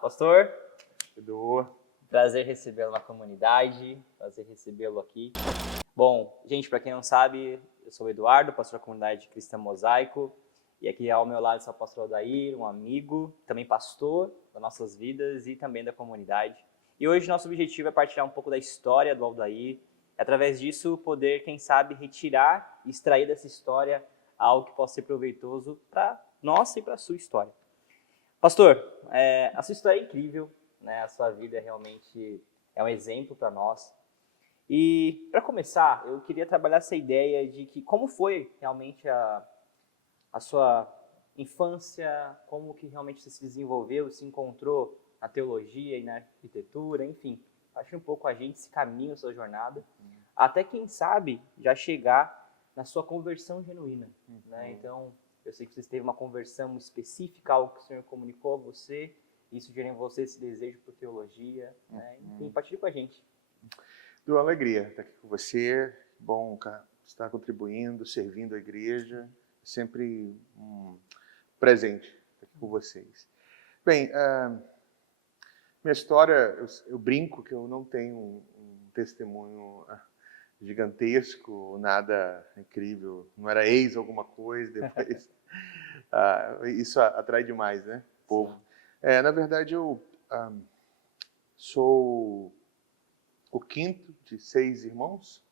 pastor. Edu. Prazer recebê-lo na comunidade, prazer recebê-lo aqui. Bom, gente, para quem não sabe, eu sou o Eduardo, pastor da comunidade Cristã Mosaico, e aqui ao meu lado está o pastor Odair, um amigo, também pastor das nossas vidas e também da comunidade. E hoje nosso objetivo é partilhar um pouco da história do Odair, e através disso poder, quem sabe, retirar e extrair dessa história algo que possa ser proveitoso para nossa e para a sua história. Pastor, a sua história é incrível, né? A sua vida realmente é um exemplo para nós. E, para começar, eu queria trabalhar essa ideia de que como foi realmente a sua infância, como que realmente você se desenvolveu, se encontrou na teologia e na arquitetura, enfim. Acho um pouco a gente esse caminho, a sua jornada, até quem sabe já chegar na sua conversão genuína, né? Então, eu sei que você teve uma conversão específica, algo que o Senhor comunicou a você, isso gerou em você esse desejo por teologia, né? Enfim, partilhe com a gente. Edu, uma alegria estar aqui com você. Bom, estar contribuindo, servindo a igreja. Sempre um presente estar aqui com vocês. Bem, minha história, eu brinco que eu não tenho um testemunho gigantesco, nada incrível. Não era ex alguma coisa, depois... isso atrai demais, né? O povo. Na verdade, eu sou o quinto de 6 irmãos.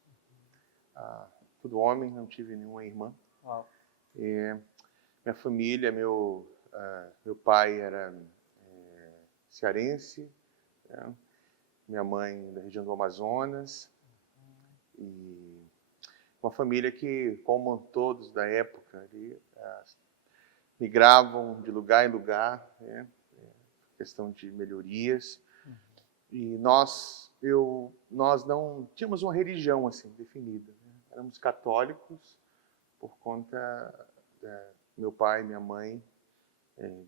Tudo homem, não tive nenhuma irmã. Uau. Minha família, meu pai era cearense, né? Minha mãe da região do Amazonas. E uma família que, como todos da época, ali, migravam de lugar em lugar, né? Questão de melhorias. E nós não tínhamos uma religião assim definida, né? Éramos católicos por conta meu pai e minha mãe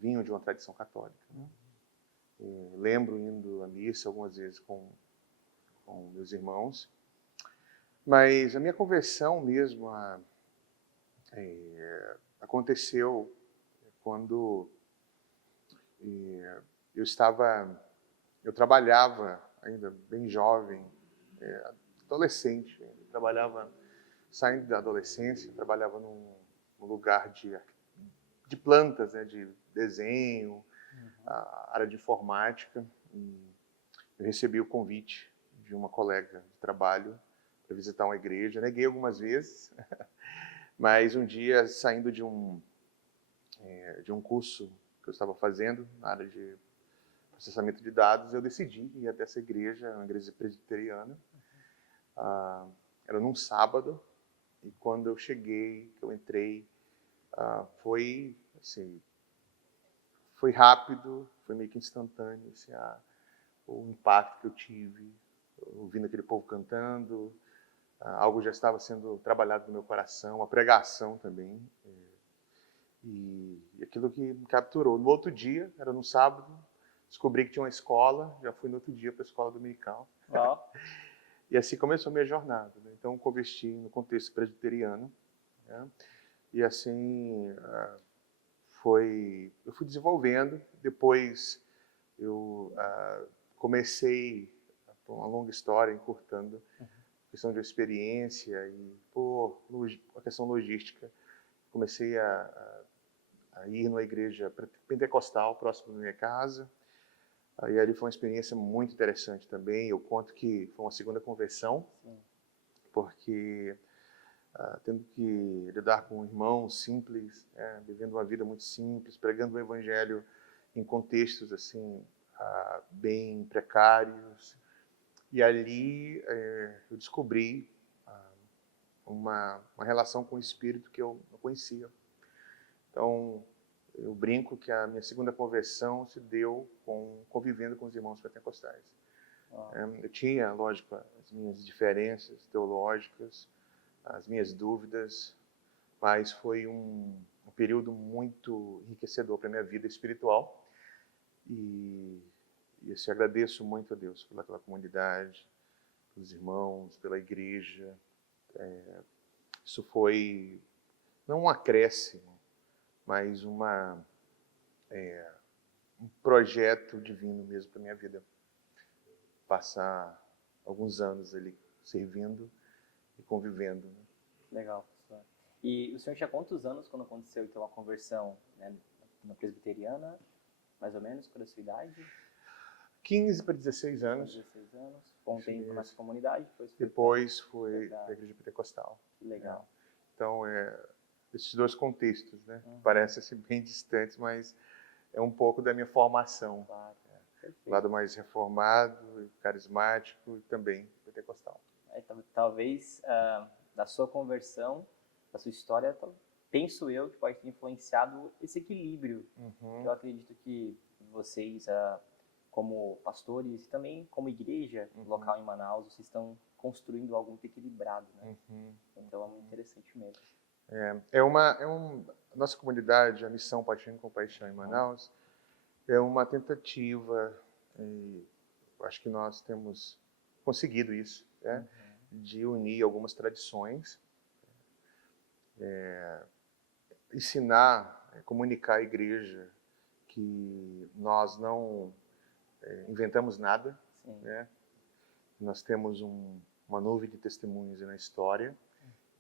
vinham de uma tradição católica, né? Lembro indo à missa algumas vezes com meus irmãos, mas a minha conversão mesmo aconteceu quando eu trabalhava ainda bem jovem, adolescente, trabalhava saindo da adolescência, trabalhava num lugar de plantas, né, de desenho, a área de informática. E eu recebi o convite de uma colega de trabalho para visitar uma igreja. Neguei algumas vezes, mas um dia, saindo de um curso que eu estava fazendo na área de processamento de dados, eu decidi ir até essa igreja, uma igreja presbiteriana. Era num sábado, e quando eu cheguei, que eu entrei, foi assim, foi rápido, foi meio que instantâneo, assim, o impacto que eu tive, ouvindo aquele povo cantando. Algo já estava sendo trabalhado no meu coração, a pregação também, e aquilo que me capturou. No outro dia, era no sábado, descobri que tinha uma escola, já fui no outro dia para a escola dominical. Uau. E assim começou a minha jornada, né? Então, converti no contexto presbiteriano, né? E assim eu fui desenvolvendo. Depois eu comecei, por uma longa história, encurtando, questão de experiência e por a questão logística, comecei a ir numa igreja pentecostal próximo da minha casa. E ali foi uma experiência muito interessante também. Eu conto que foi uma segunda conversão, porque tendo que lidar com um irmão simples, vivendo uma vida muito simples, pregando o evangelho em contextos assim bem precários. E ali eu descobri uma relação com o Espírito que eu não conhecia. Então, eu brinco que a minha segunda conversão se deu convivendo com os irmãos pentecostais. Eu tinha, lógico, as minhas diferenças teológicas, as minhas dúvidas, mas foi um período muito enriquecedor para a minha vida espiritual. E eu agradeço muito a Deus pela comunidade, pelos irmãos, pela igreja. Isso foi não um acréscimo, mas uma um projeto divino mesmo para minha vida. Passar alguns anos ali servindo e convivendo. Né? Legal, pastor. E o senhor tinha quantos anos quando aconteceu então a conversão, né, na presbiteriana, mais ou menos, por a sua idade? 15 para 16 anos. 16 anos, bom Isso tempo mesmo. nessa comunidade, Depois foi para a igreja pentecostal. Que legal. Então, esses dois contextos, né? Uhum. Parecem assim, bem distantes, mas é um pouco da minha formação. Claro. Perfeito. Lado mais reformado, carismático e também pentecostal. Talvez da sua conversão, da sua história, penso eu que pode ter influenciado esse equilíbrio. Uhum. Eu acredito que vocês, como pastores e também como igreja local em Manaus, vocês estão construindo algo muito equilibrado, né? Uhum. Então é muito interessante mesmo. A nossa comunidade, a Missão Paixão e Compaixão em Manaus, é uma tentativa, e acho que nós temos conseguido isso, né? De unir algumas tradições, ensinar, comunicar à igreja que nós não inventamos nada, né? Nós temos uma nuvem de testemunhos na história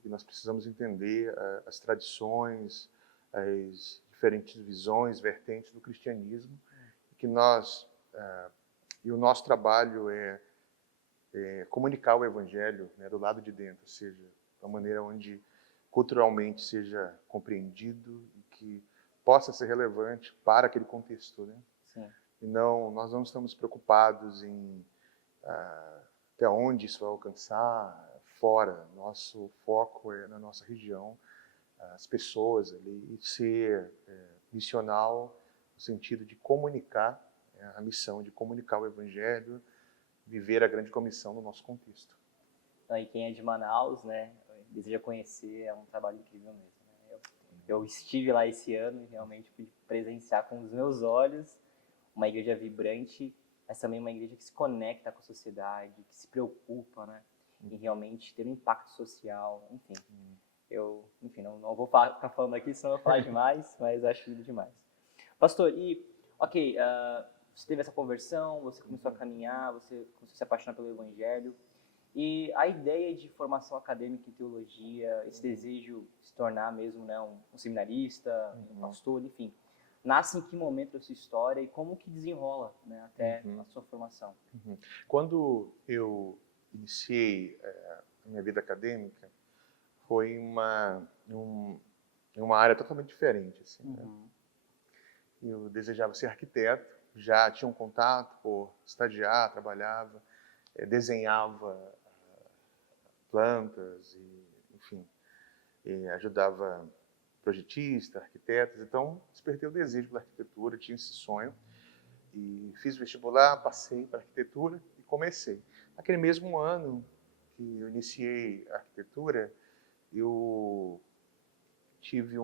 e nós precisamos entender as tradições, as diferentes visões, vertentes do cristianismo, que e o nosso trabalho é comunicar o evangelho, né, do lado de dentro, ou seja, de uma maneira onde culturalmente seja compreendido e que possa ser relevante para aquele contexto, né? Sim. E nós não estamos preocupados em até onde isso vai alcançar fora. Nosso foco é na nossa região, as pessoas ali, e ser missional no sentido de comunicar a missão, de comunicar o evangelho, viver a grande comissão no nosso contexto. E quem é de Manaus, né, deseja conhecer, é um trabalho incrível mesmo. Né? Eu estive lá esse ano e realmente pude presenciar com os meus olhos uma igreja vibrante, mas também uma igreja que se conecta com a sociedade, que se preocupa, né, em realmente ter um impacto social, enfim. Eu, enfim, não vou ficar falando aqui, senão eu vou falar demais, mas acho lindo demais. Pastor, você teve essa conversão, você começou a caminhar, você começou a se apaixonar pelo Evangelho, e a ideia de formação acadêmica em teologia, esse desejo de se tornar mesmo, né, um seminarista, um pastor, enfim, nasce em que momento da sua história e como que desenrola, né, até a sua formação? Quando eu iniciei a minha vida acadêmica, foi uma área totalmente diferente. Assim, né? Eu desejava ser arquiteto, já tinha um contato por estagiar, trabalhava, desenhava plantas, enfim, ajudava projetistas, arquitetos. Então, despertei o desejo pela arquitetura, tinha esse sonho. E fiz vestibular, passei para arquitetura e comecei. Naquele mesmo ano que eu iniciei a arquitetura, eu tive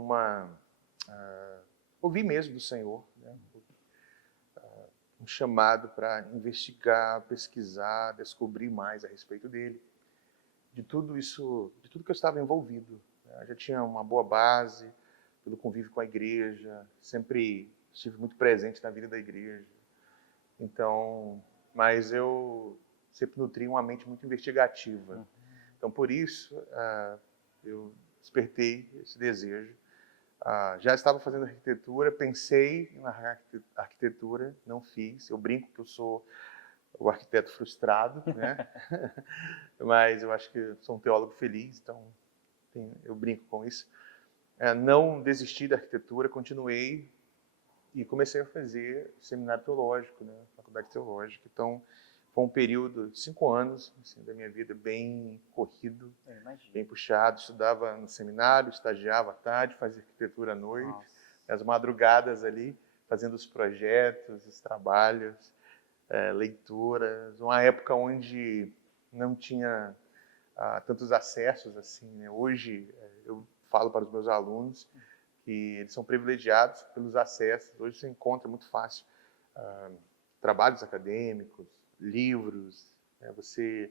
ouvi mesmo do Senhor, né? Um chamado para investigar, pesquisar, descobrir mais a respeito dele, de tudo isso, de tudo que eu estava envolvido. Eu já tinha uma boa base pelo convívio com a igreja, sempre estive muito presente na vida da igreja. Então, mas eu sempre nutri uma mente muito investigativa. Então, por isso, eu despertei esse desejo. Já estava fazendo arquitetura, pensei na arquitetura, não fiz. Eu brinco que eu sou o arquiteto frustrado, né? Mas eu acho que sou um teólogo feliz, então eu brinco com isso. Não desisti da arquitetura, continuei e comecei a fazer seminário teológico, né? Faculdade teológica. Então, foi um período de 5 anos assim, da minha vida bem corrido, bem puxado. Estudava no seminário, estagiava à tarde, fazia arquitetura à noite, as madrugadas ali, fazendo os projetos, os trabalhos, leituras. Uma época onde não tinha tantos acessos assim, né? Hoje, eu falo para os meus alunos que eles são privilegiados pelos acessos. Hoje você encontra muito fácil trabalhos acadêmicos, livros, né? Você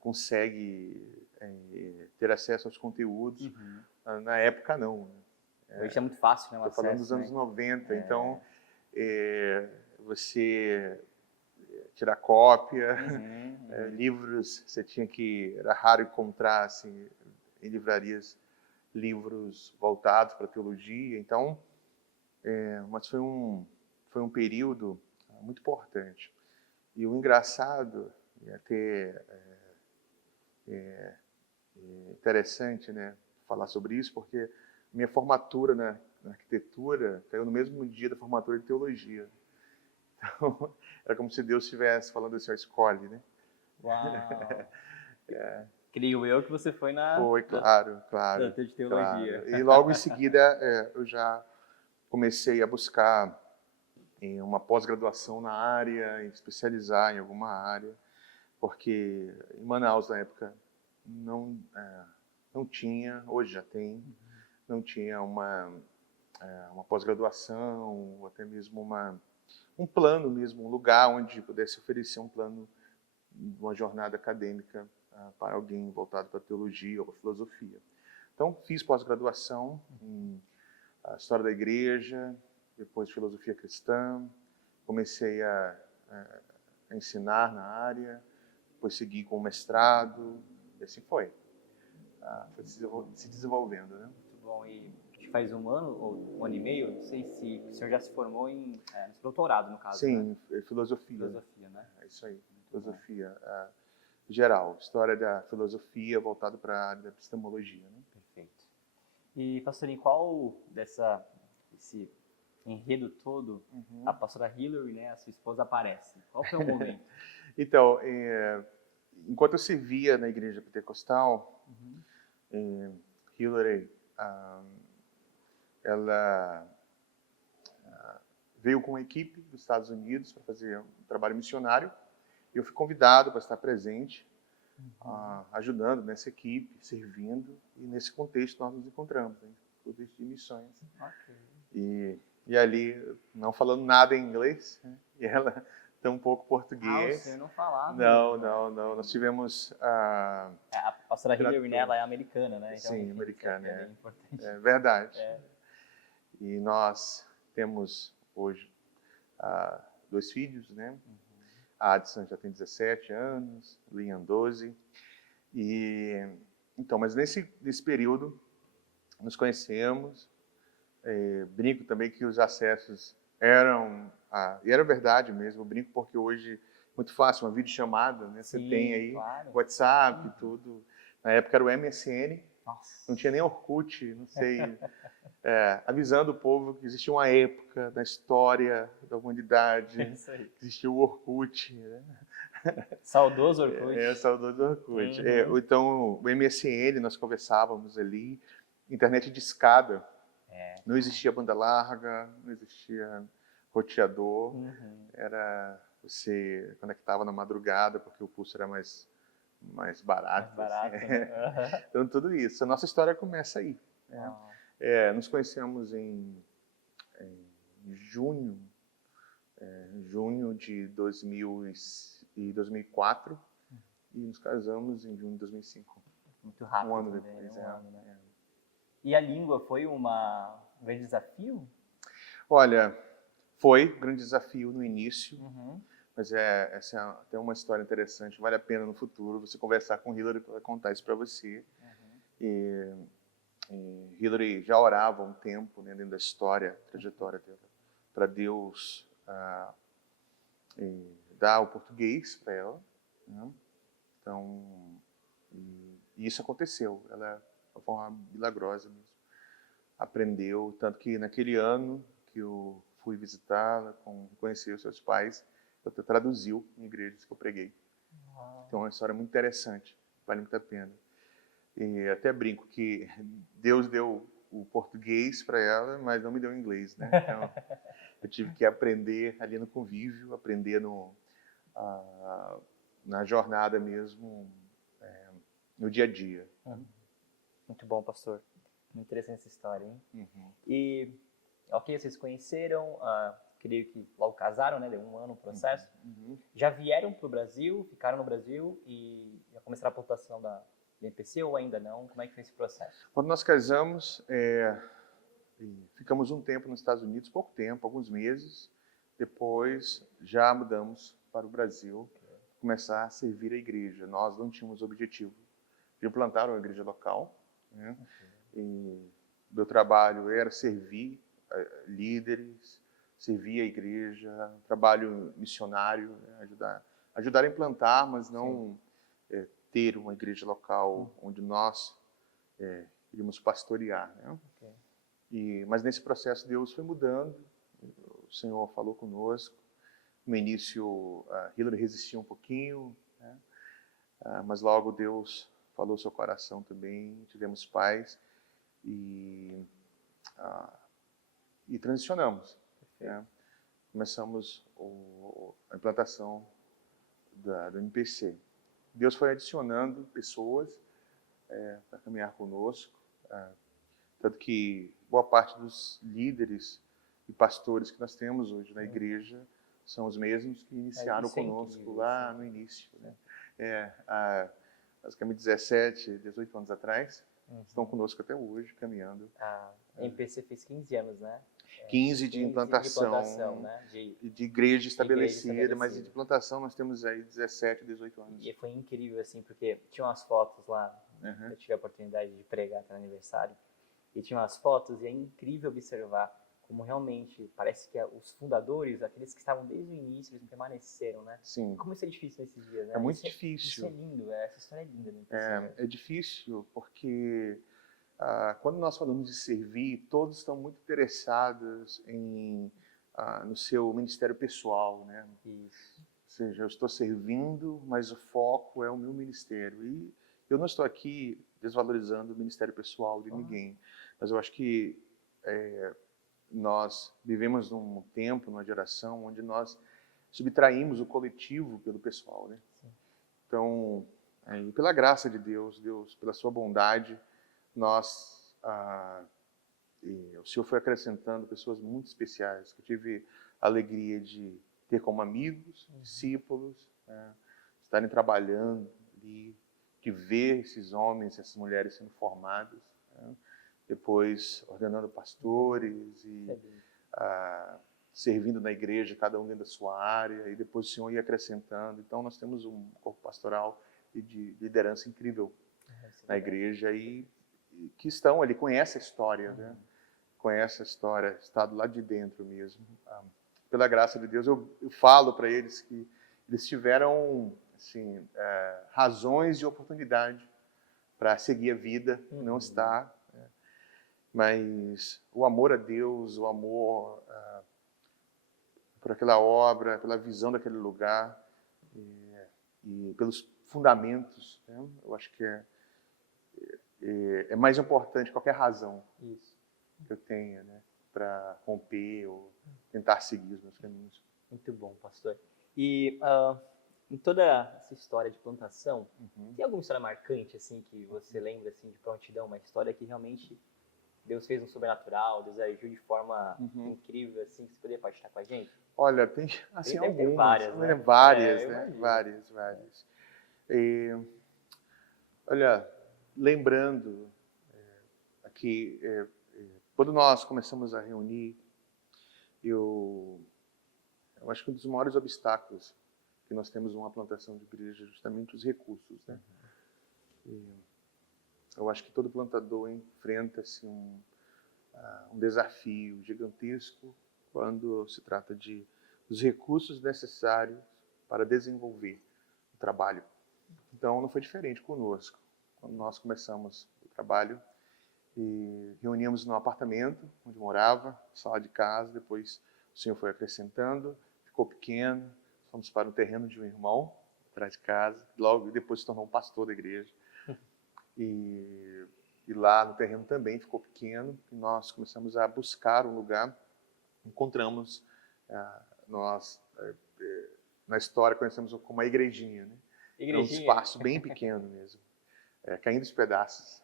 consegue ter acesso aos conteúdos. Na época, não. Hoje é muito fácil, né? Estou falando dos anos 90, então você tirar cópia, Uhum. livros, você tinha que, era raro encontrar assim, em livrarias livros voltados para teologia, então, mas foi um período muito importante. E o engraçado, e até interessante, né, falar sobre isso, porque minha formatura na arquitetura caiu no mesmo dia da formatura de teologia. Então, era como se Deus estivesse falando assim, ó, escolhe, né? Uau! Creio eu que você foi Foi, na claro, claro, de teologia. claro. E logo em seguida eu já comecei a buscar em uma pós-graduação na área, em especializar em alguma área, porque em Manaus na época não tinha, hoje já tem, não tinha uma pós-graduação, ou até mesmo um plano mesmo, um lugar onde pudesse oferecer um plano de uma jornada acadêmica para alguém voltado para a teologia ou para a filosofia. Então, fiz pós-graduação em História da Igreja, depois Filosofia Cristã, comecei a ensinar na área, depois segui com o mestrado, e assim foi. Foi se desenvolvendo, né? Muito bom. E acho que faz um ano ou um ano e meio, não sei se o senhor já se formou em doutorado, no caso, né? Sim, filosofia. Filosofia, né? É isso aí, filosofia geral, história da filosofia voltada para a área da epistemologia. Né? Perfeito. E, pastor, em qual esse enredo todo, a pastora Hillary, né, a sua esposa, aparece? Qual foi o momento? Então, enquanto eu servia na igreja pentecostal, Hillary, ela veio com uma equipe dos Estados Unidos para fazer um trabalho missionário. Eu fui convidado para estar presente, ajudando nessa equipe, servindo, e nesse contexto nós nos encontramos, né? Contexto de missões. Okay. E ali, não falando nada em inglês, né? E ela tampouco português. O senhor não falava? Não. Nós tivemos a pastora Hillary, né, ela é americana, né? Então, sim, enfim, americana, é bem importante. É verdade. E nós temos hoje 2 filhos, né? A Addison já tem 17 anos, Liam 12. Então, mas nesse período nos conhecemos. Brinco também que os acessos eram, e era verdade mesmo, eu brinco porque hoje é muito fácil, uma videochamada, né? Você tem aí claro. WhatsApp, tudo. Na época era o MSN, Nossa. não tinha nem Orkut, não sei, avisando o povo que existia uma época na história da humanidade, que existia o Orkut, né? Saudoso Orkut. Saudoso Orkut. Então, o MSN, nós conversávamos ali, internet de escada. Não existia banda larga, não existia roteador. Era você conectava na madrugada porque o pulso era mais barato. Mais barato, assim. né? Então, tudo isso. A nossa história começa aí. Nos conhecemos em junho de 2004 e nos casamos em junho de 2005. Muito rápido. Um ano também, depois. ano, né? E a língua foi um grande desafio? Olha, foi um grande desafio no início, mas essa é até uma história interessante. Vale a pena no futuro você conversar com Hillary para contar isso para você. E Hillary já orava há um tempo, né, dentro da história, trajetória dela, para Deus dar o português para ela. Né? Então, e isso aconteceu. Ela de uma forma milagrosa mesmo. Aprendeu, tanto que naquele ano que eu fui visitá-la, conhecer os seus pais, eu traduziu em igrejas que eu preguei. Então é uma história muito interessante, vale muito a pena. E até brinco que Deus deu o português para ela, mas não me deu o inglês, né? Então eu tive que aprender ali no convívio, aprender na jornada mesmo, no dia a dia. Muito bom, pastor. Muito interessante essa história, hein? E, ok, vocês conheceram, creio que logo casaram, né? Deu um ano o processo. Já vieram para o Brasil, ficaram no Brasil e já começaram a plantação da MPC ou ainda não? Como é que foi esse processo? Quando nós casamos, ficamos um tempo nos Estados Unidos, pouco tempo, alguns meses. depois já mudamos para o Brasil, começar a servir a igreja. Nós não tínhamos objetivo de implantar uma igreja local, né? E meu trabalho era servir líderes, servir a igreja, trabalho missionário, né? ajudar a implantar, mas não ter uma igreja local onde nós iríamos pastorear, né? Mas nesse processo Deus foi mudando, o Senhor falou conosco. No início, Hillary resistia um pouquinho, né? Mas logo Deus falou seu coração também, tivemos paz e transicionamos, né? Começamos a implantação do MPC. Deus foi adicionando pessoas para caminhar conosco, tanto que boa parte dos líderes e pastores que nós temos hoje na igreja são os mesmos que iniciaram conosco lá no início, né? Basicamente 17, 18 anos atrás, estão conosco até hoje, caminhando. A MPC fez 15 anos, né? 15 de implantação, né? de igreja estabelecida, estabelecida, mas de implantação nós temos aí 17, 18 anos. E foi incrível, assim, porque tinha umas fotos lá, eu tive a oportunidade de pregar no aniversário, e tinha umas fotos, e é incrível observar como realmente parece que os fundadores, aqueles que estavam desde o início, eles permaneceram, né? Sim. Como isso é difícil nesses dias, né? É muito difícil. Isso é lindo, essa história é linda. Né? É difícil porque quando nós falamos de servir, todos estão muito interessados no seu ministério pessoal, né? Isso. Ou seja, eu estou servindo, mas o foco é o meu ministério. E eu não estou aqui desvalorizando o ministério pessoal de ninguém, mas eu acho que nós vivemos num tempo, numa geração, onde nós subtraímos o coletivo pelo pessoal, né? Sim. Então, pela graça de Deus, pela sua bondade, o Senhor foi acrescentando pessoas muito especiais, que eu tive a alegria de ter como amigos, discípulos, estarem trabalhando ali, de ver esses homens, essas mulheres sendo formados, né? Depois ordenando pastores e servindo na igreja, cada um dentro da sua área, e depois o Senhor ia acrescentando. Então nós temos um corpo pastoral e de liderança incrível na igreja e que estão ali, conhecem a história, né? Conhece a história, está do lado de dentro mesmo. Pela graça de Deus, eu falo para eles que eles tiveram assim, razões e oportunidade para seguir a vida, não está, né? Mas o amor a Deus, o amor por aquela obra, pela visão daquele lugar e pelos fundamentos, né? Eu acho que é mais importante qualquer razão que eu tenha, né, para romper ou tentar seguir os meus caminhos. Muito bom, pastor. E em toda essa história de plantação, tem alguma história marcante assim que você lembra assim de prontidão, uma história que realmente Deus fez um sobrenatural, Deus agiu de forma incrível assim, que você poderia partilhar com a gente? Olha, tem assim algumas, várias, né? Várias, né? Várias. Olha, lembrando aqui, quando nós começamos a reunir, eu acho que um dos maiores obstáculos que nós temos numa plantação de igreja é justamente os recursos, né? Eu acho que todo plantador enfrenta-se um desafio gigantesco quando se trata dos recursos necessários para desenvolver o trabalho. Então, não foi diferente conosco. Quando nós começamos o trabalho, reuníamos no apartamento onde morava, sala de casa, depois o Senhor foi acrescentando, ficou pequeno, fomos para o terreno de um irmão, atrás de casa, logo depois se tornou um pastor da igreja. E lá no terreno também ficou pequeno, e nós começamos a buscar um lugar, encontramos, nós na história conhecemos como uma igrejinha, né? Era um espaço bem pequeno mesmo, caindo aos pedaços.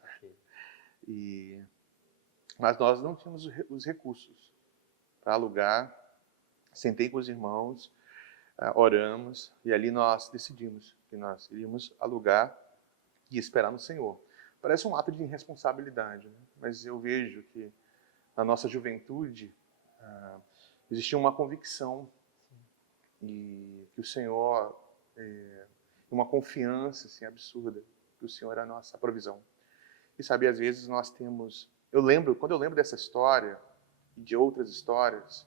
Mas nós não tínhamos os recursos para alugar. Sentei com os irmãos, oramos, e ali nós decidimos que nós iríamos alugar e esperar no Senhor. Parece um ato de irresponsabilidade, né? Mas eu vejo que na nossa juventude existia uma convicção e que o Senhor, uma confiança assim, absurda, que o Senhor é a nossa provisão. E sabe, às vezes nós temos... quando eu lembro dessa história e de outras histórias,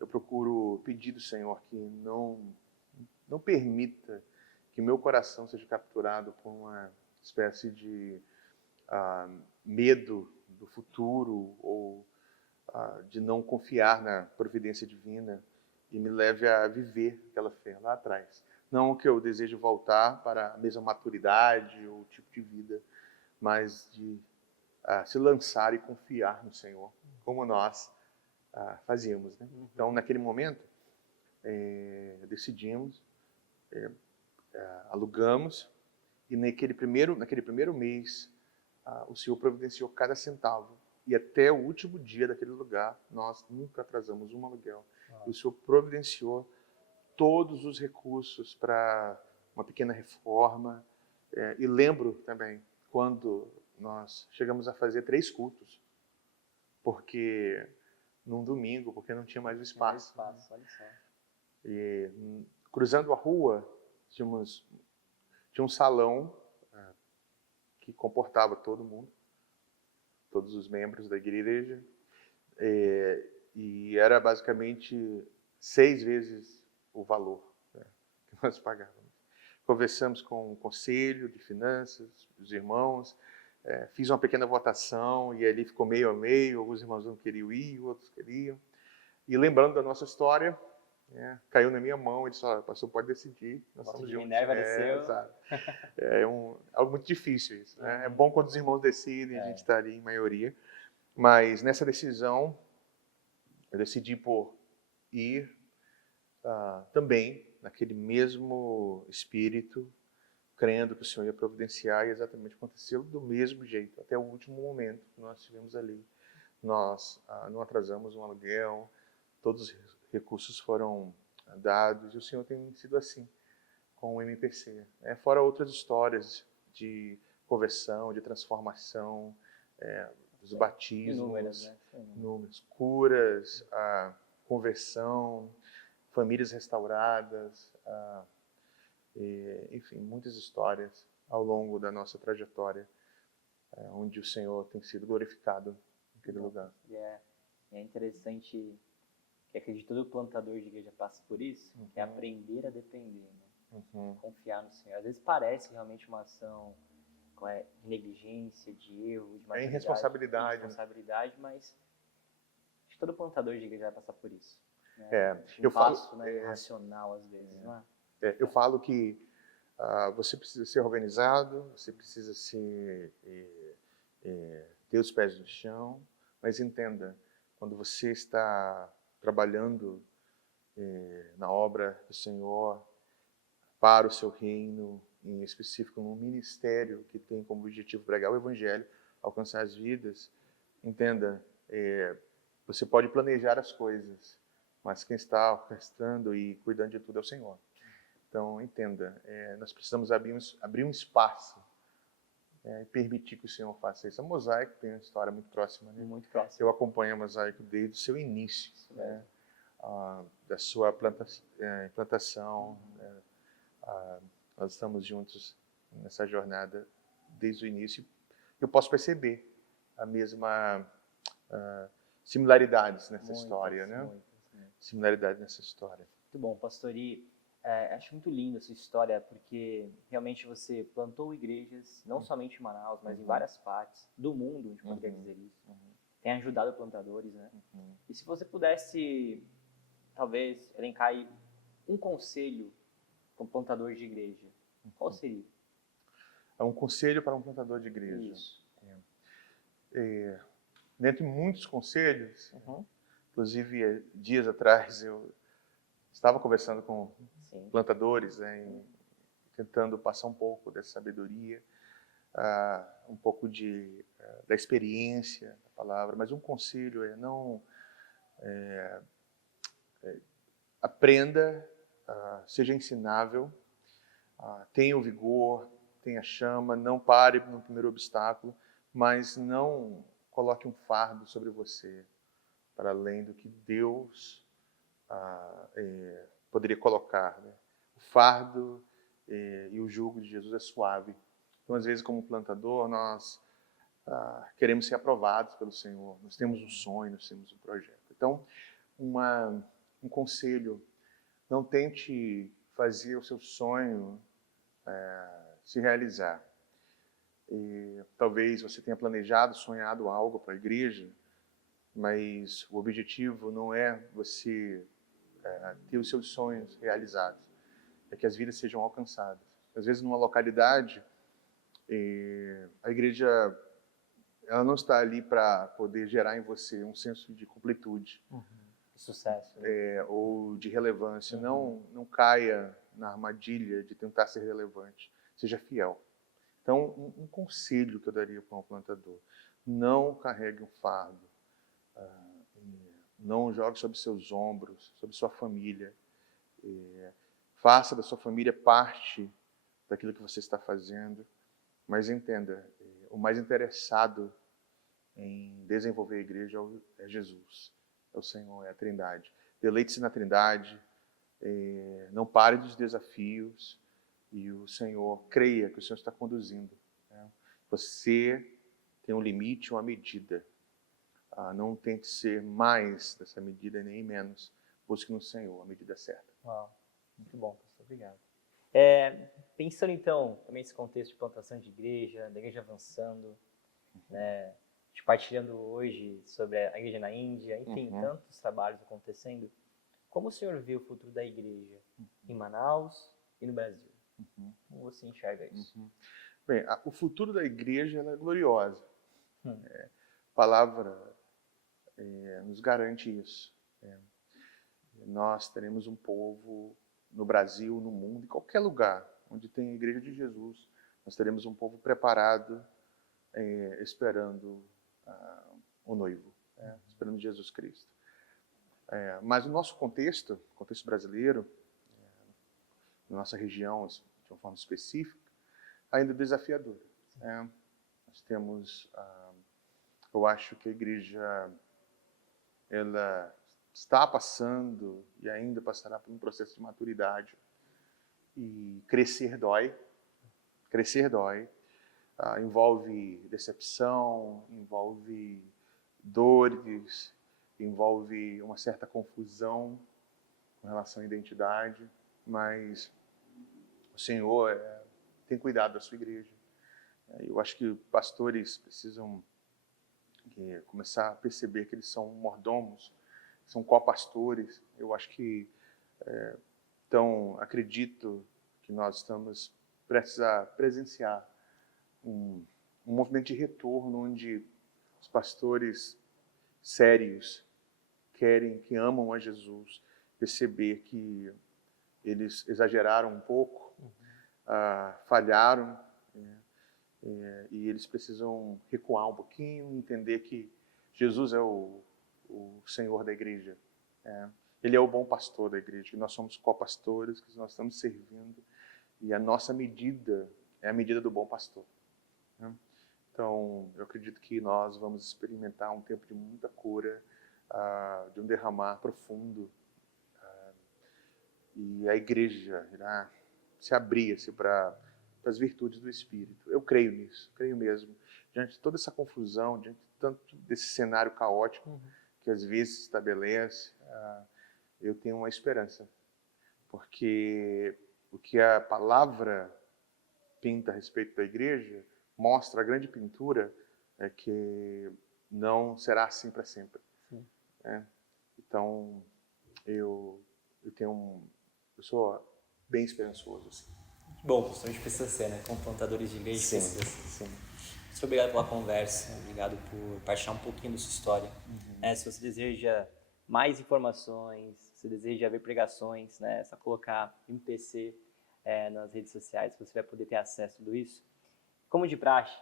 eu procuro pedir do Senhor que não permita que meu coração seja capturado por uma espécie de medo do futuro ou de não confiar na providência divina e me leve a viver aquela fé lá atrás. Não que eu deseje voltar para a mesma maturidade ou tipo de vida, mas de se lançar e confiar no Senhor, como nós fazíamos, né? Então, naquele momento, decidimos, alugamos, e naquele primeiro mês, o Senhor providenciou cada centavo. E até o último dia daquele lugar, nós nunca atrasamos um aluguel. E o Senhor providenciou todos os recursos para uma pequena reforma. E lembro também quando nós chegamos a fazer 3 cultos, porque num domingo, porque não tinha mais o espaço. Olha só. E cruzando a rua, tinha um salão que comportava todo mundo, todos os membros da igreja, e era basicamente 6 vezes o valor, né, que nós pagávamos. Conversamos com o conselho de finanças, os irmãos, fiz uma pequena votação e ali ficou meio a meio, alguns irmãos não queriam ir, outros queriam. E lembrando da nossa história, caiu na minha mão e disse: "Olha, o pastor pode decidir, nós estamos juntos." Minerva desceu. Algo muito difícil isso, né? É bom quando os irmãos decidem, a gente está ali em maioria. Mas nessa decisão, eu decidi por ir também naquele mesmo espírito, crendo que o Senhor ia providenciar, e exatamente aconteceu do mesmo jeito, até o último momento que nós estivemos ali. Nós não atrasamos um aluguel, todos os recursos foram dados, e o Senhor tem sido assim com o MPC. Fora outras histórias de conversão, de transformação, os batismos, inúmeras curas, conversão, famílias restauradas, enfim, muitas histórias ao longo da nossa trajetória, onde o Senhor tem sido glorificado naquele lugar. É interessante que acredito que todo plantador de igreja passa por isso, é aprender a depender, né? Confiar no Senhor. Às vezes parece realmente uma ação de negligência, de erro, de maturidade, irresponsabilidade, mas acho que todo plantador de igreja vai passar por isso. Né? Racional às vezes, não é? Eu falo que você precisa ser organizado, você precisa ter os pés no chão, mas entenda, quando você está trabalhando na obra do Senhor, para o seu reino, em específico num ministério que tem como objetivo pregar o Evangelho, alcançar as vidas, entenda, você pode planejar as coisas, mas quem está orquestrando e cuidando de tudo é o Senhor. Então, entenda, nós precisamos abrir um espaço e permitir que o Senhor faça isso. A Mosaico tem uma história muito próxima, né? Muito próxima. Eu acompanho a Mosaico desde o seu início, né? Da sua implantação. Nós estamos juntos nessa jornada desde o início. Eu posso perceber a mesma similaridades nessa história, né? Similaridade nessa história. Muito bom, pastor. E acho muito linda a sua história, porque realmente você plantou igrejas, não somente em Manaus, mas em várias partes do mundo, a gente poderia dizer isso. Tem ajudado plantadores, né? E se você pudesse, talvez, elencar aí um conselho para um plantador de igreja, qual seria? Um conselho para um plantador de igreja. Isso. Dentre muitos conselhos, inclusive dias atrás eu estava conversando com plantadores, tentando passar um pouco dessa sabedoria, um pouco da experiência da palavra, mas um conselho aprenda, seja ensinável, tenha o vigor, tenha a chama, não pare no primeiro obstáculo, mas não coloque um fardo sobre você, para além do que Deus poderia colocar, né? O fardo e o jugo de Jesus é suave. Então, às vezes, como plantador, nós queremos ser aprovados pelo Senhor. Nós temos um sonho, nós temos um projeto. Então, um conselho: não tente fazer o seu sonho se realizar. E talvez você tenha planejado, sonhado algo para a igreja, mas o objetivo não é você ter os seus sonhos realizados, é que as vidas sejam alcançadas. Às vezes, numa localidade, a igreja ela não está ali para poder gerar em você um senso de completude, Sucesso. Né? ou de relevância. Não caia na armadilha de tentar ser relevante. Seja fiel. Então, um conselho que eu daria para um plantador: não carregue um fardo, não jogue sobre seus ombros, sobre sua família. Faça da sua família parte daquilo que você está fazendo, mas entenda, o mais interessado em desenvolver a igreja é Jesus, é o Senhor, é a Trindade. Deleite-se na Trindade, não pare dos desafios, e o Senhor, creia que o Senhor está conduzindo. Né? Você tem um limite, uma medida. Não tente ser mais dessa medida, nem menos. Busque no Senhor a medida certa. Uau, muito bom, pastor, obrigado. Pensando então, também nesse contexto de plantação de igreja, da igreja avançando, né, compartilhando hoje sobre a igreja na Índia, enfim, tantos trabalhos acontecendo, como o senhor vê o futuro da igreja em Manaus e no Brasil? Como você enxerga isso? Bem, o futuro da igreja ela é gloriosa. A palavra nos garante isso. Nós teremos um povo no Brasil, no mundo, em qualquer lugar onde tem a igreja de Jesus, nós teremos um povo preparado, esperando o noivo, esperando Jesus Cristo. Mas no nosso contexto brasileiro, na nossa região, de uma forma específica, ainda desafiadora. Nós temos, eu acho que a igreja ela está passando e ainda passará por um processo de maturidade. E crescer dói. Crescer dói. Envolve decepção, envolve dores, envolve uma certa confusão com relação à identidade, mas o Senhor tem cuidado da sua igreja. Eu acho que pastores precisam começar a perceber que eles são mordomos, são copastores. Eu acho que, então, acredito que nós estamos prestes a presenciar um movimento de retorno onde os pastores sérios que amam a Jesus, perceber que eles exageraram um pouco, falharam, e eles precisam recuar um pouquinho, entender que Jesus é o Senhor da igreja. Ele é o bom pastor da igreja, que nós somos copastores, que nós estamos servindo, e a nossa medida é a medida do bom pastor. Então, eu acredito que nós vamos experimentar um tempo de muita cura, de um derramar profundo, e a igreja irá se abrir para as virtudes do Espírito. Eu creio nisso, creio mesmo. Diante de toda essa confusão, diante de tanto desse cenário caótico que às vezes se estabelece, eu tenho uma esperança, porque o que a palavra pinta a respeito da igreja mostra, a grande pintura é que não será assim para sempre. Então, eu sou bem esperançoso. Assim. Bom, pastor, a gente precisa ser, né? Como plantadores de igreja, Sim. Muito obrigado pela conversa, obrigado por partilhar um pouquinho da sua história. Se você deseja mais informações, se deseja ver pregações, né? É só colocar MPC nas redes sociais, que você vai poder ter acesso a tudo isso. Como de praxe,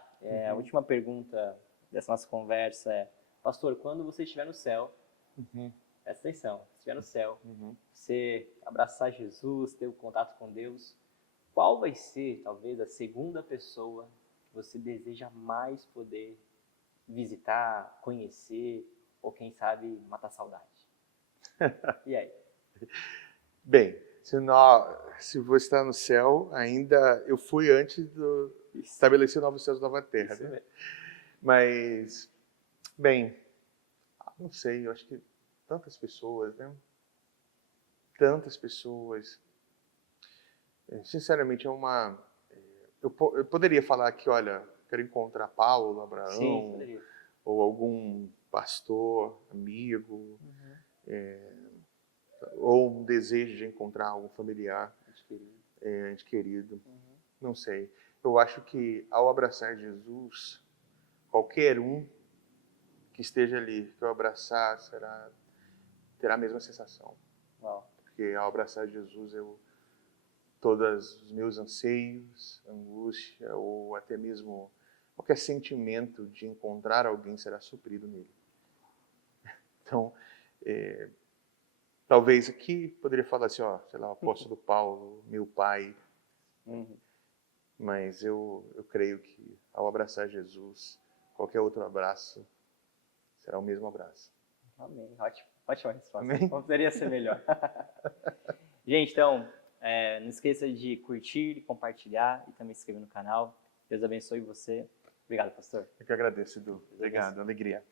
a última pergunta dessa nossa conversa é: pastor, quando você estiver no céu, presta atenção, se estiver no céu, você abraçar Jesus, ter o contato com Deus, qual vai ser, talvez, a segunda pessoa que você deseja mais poder visitar, conhecer, ou quem sabe, matar saudade? E aí? Bem, se você está no céu, ainda eu fui antes do estabelecer novos céus e nova terra. Isso Né? mesmo. Mas, bem, não sei, eu acho que tantas pessoas, né? Tantas pessoas. Sinceramente, eu poderia falar que, olha, quero encontrar Paulo, Sim, Abraão, poderia. ou algum pastor, amigo, ou um desejo de encontrar algum familiar, Adquirido. ente querido. Não sei. Eu acho que ao abraçar Jesus, qualquer um que esteja ali, que eu abraçar, terá a mesma sensação. Uau. Porque ao abraçar Jesus, todos os meus anseios, angústia, ou até mesmo qualquer sentimento de encontrar alguém será suprido nele. Então, talvez aqui poderia falar assim, ó, sei lá, o apóstolo Paulo, meu pai, Uhum. mas eu creio que ao abraçar Jesus, qualquer outro abraço será o mesmo abraço. Amém. Ótimo. Ótima resposta. Amém? Não poderia ser melhor. Gente, então, não esqueça de curtir, compartilhar e também se inscrever no canal. Deus abençoe você. Obrigado, pastor. Eu que agradeço, Edu. Obrigado, alegria.